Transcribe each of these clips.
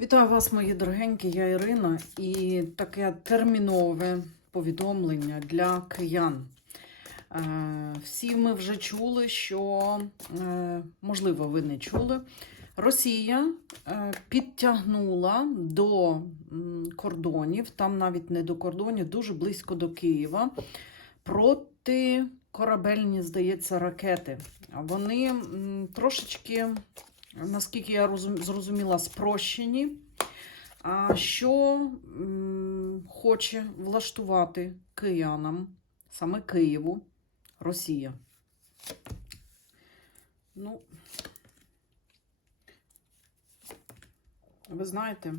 Вітаю вас, мої дорогенькі, я Ірина, і таке термінове повідомлення для киян. Е, Всі ми вже чули, що, е, можливо, ви не чули, Росія е, підтягнула до кордонів, там навіть не до кордонів, дуже близько до Києва, протикорабельні, здається, ракети. Вони трошечки наскільки я зрозуміла, спрощені, що хоче влаштувати киянам, саме Києву, Росія. Ну, ви знаєте,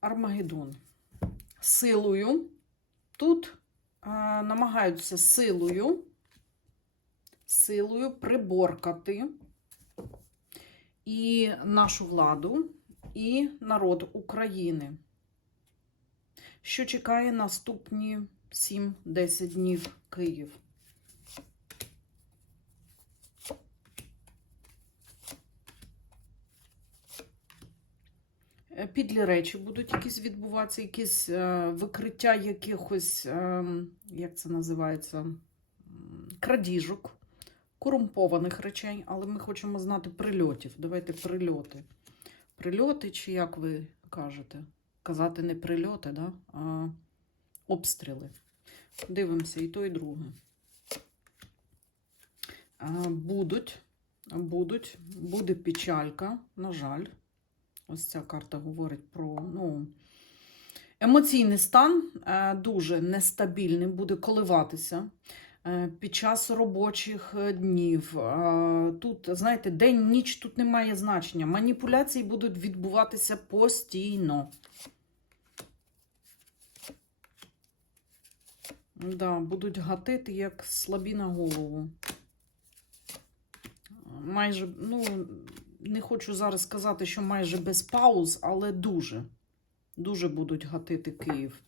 Армагеддон. Силою. Тут а, намагаються силою, силою приборкати і нашу владу, і народ України. Що чекає наступні 7-10 днів Київ? Е, Підлі речі будуть якісь відбуватися, якісь е, викриття якихось, е, як це називається, крадіжок корумпованих речей, але ми хочемо знати прильотів. Давайте прильоти. Прильоти, чи як ви кажете? Казати не прильоти, да? а обстріли. Дивимося і то, і друге. Будуть, будуть, буде печалька, на жаль. Ось ця карта говорить про ну, емоційний стан е, дуже нестабільний, буде коливатися під час робочих е, днів. Е, Тут, знаєте, день, ніч тут не має значення. Маніпуляції будуть відбуватися постійно. Да, будуть гатити як слабі на голову. Майже, ну, не хочу зараз сказати, що майже без пауз, але дуже. Дуже будуть гатити Київ.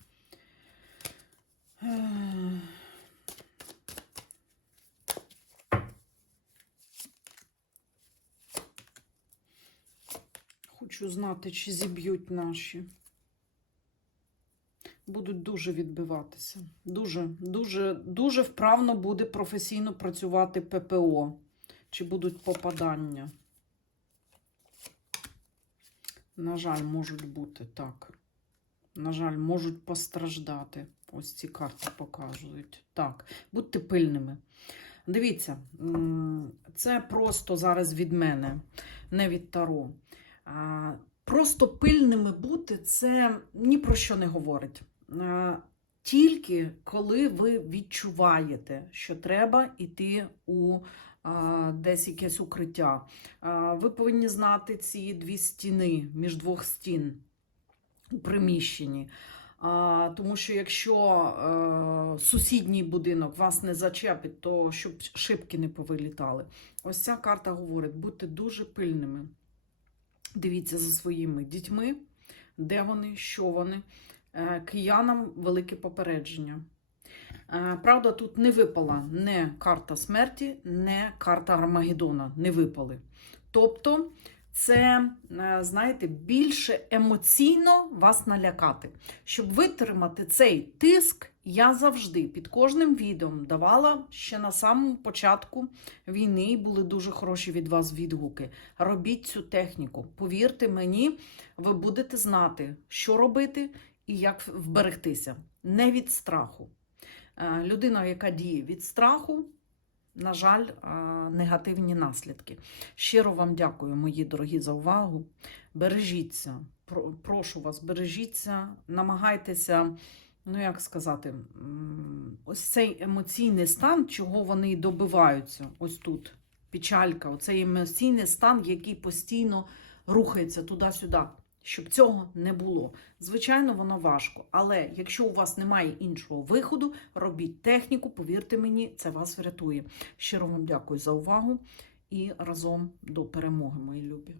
Хочу знати, чи зіб'ють наші. Будуть дуже відбиватися. Дуже, дуже, дуже вправно буде професійно працювати ППО. Чи будуть попадання? На жаль, можуть бути так. На жаль, можуть постраждати. Ось ці карти показують. Так, будьте пильними. Дивіться, це просто зараз від мене, не від Таро. Просто пильними бути це ні про що не говорить. Тільки коли ви відчуваєте, що треба йти у десь якесь укриття. Ви повинні знати ці дві стіни між двох стін у приміщенні. А, тому що якщо е, сусідній будинок вас не зачепить, то щоб шибки не повилітали. Ось ця карта говорить: будьте дуже пильними. Дивіться за своїми дітьми, де вони, що вони. Е, Киянам велике попередження. Е, Правда, тут не випала не карта смерті, не карта Армагеддона. Не випали. Тобто, це, е, знаєте, більше емоційно вас налякати. Щоб витримати цей тиск, я завжди під кожним відео давала ще на самому початку війни і були дуже хороші від вас відгуки. Робіть цю техніку. Повірте мені, ви будете знати, що робити і як вберегтися. Не від страху. Е, Людина, яка діє від страху, на жаль, е, негативні наслідки. Щиро вам дякую, мої дорогі, за увагу. Бережіться, прошу вас, бережіться, намагайтеся, ну як сказати, ось цей емоційний стан, чого вони добиваються, ось тут. Печалька, оцей емоційний стан, який постійно рухається туди-сюди, щоб цього не було. Звичайно, воно важко, але якщо у вас немає іншого виходу, робіть техніку, повірте мені, це вас врятує. Щиро вам дякую за увагу і разом до перемоги, мої любі.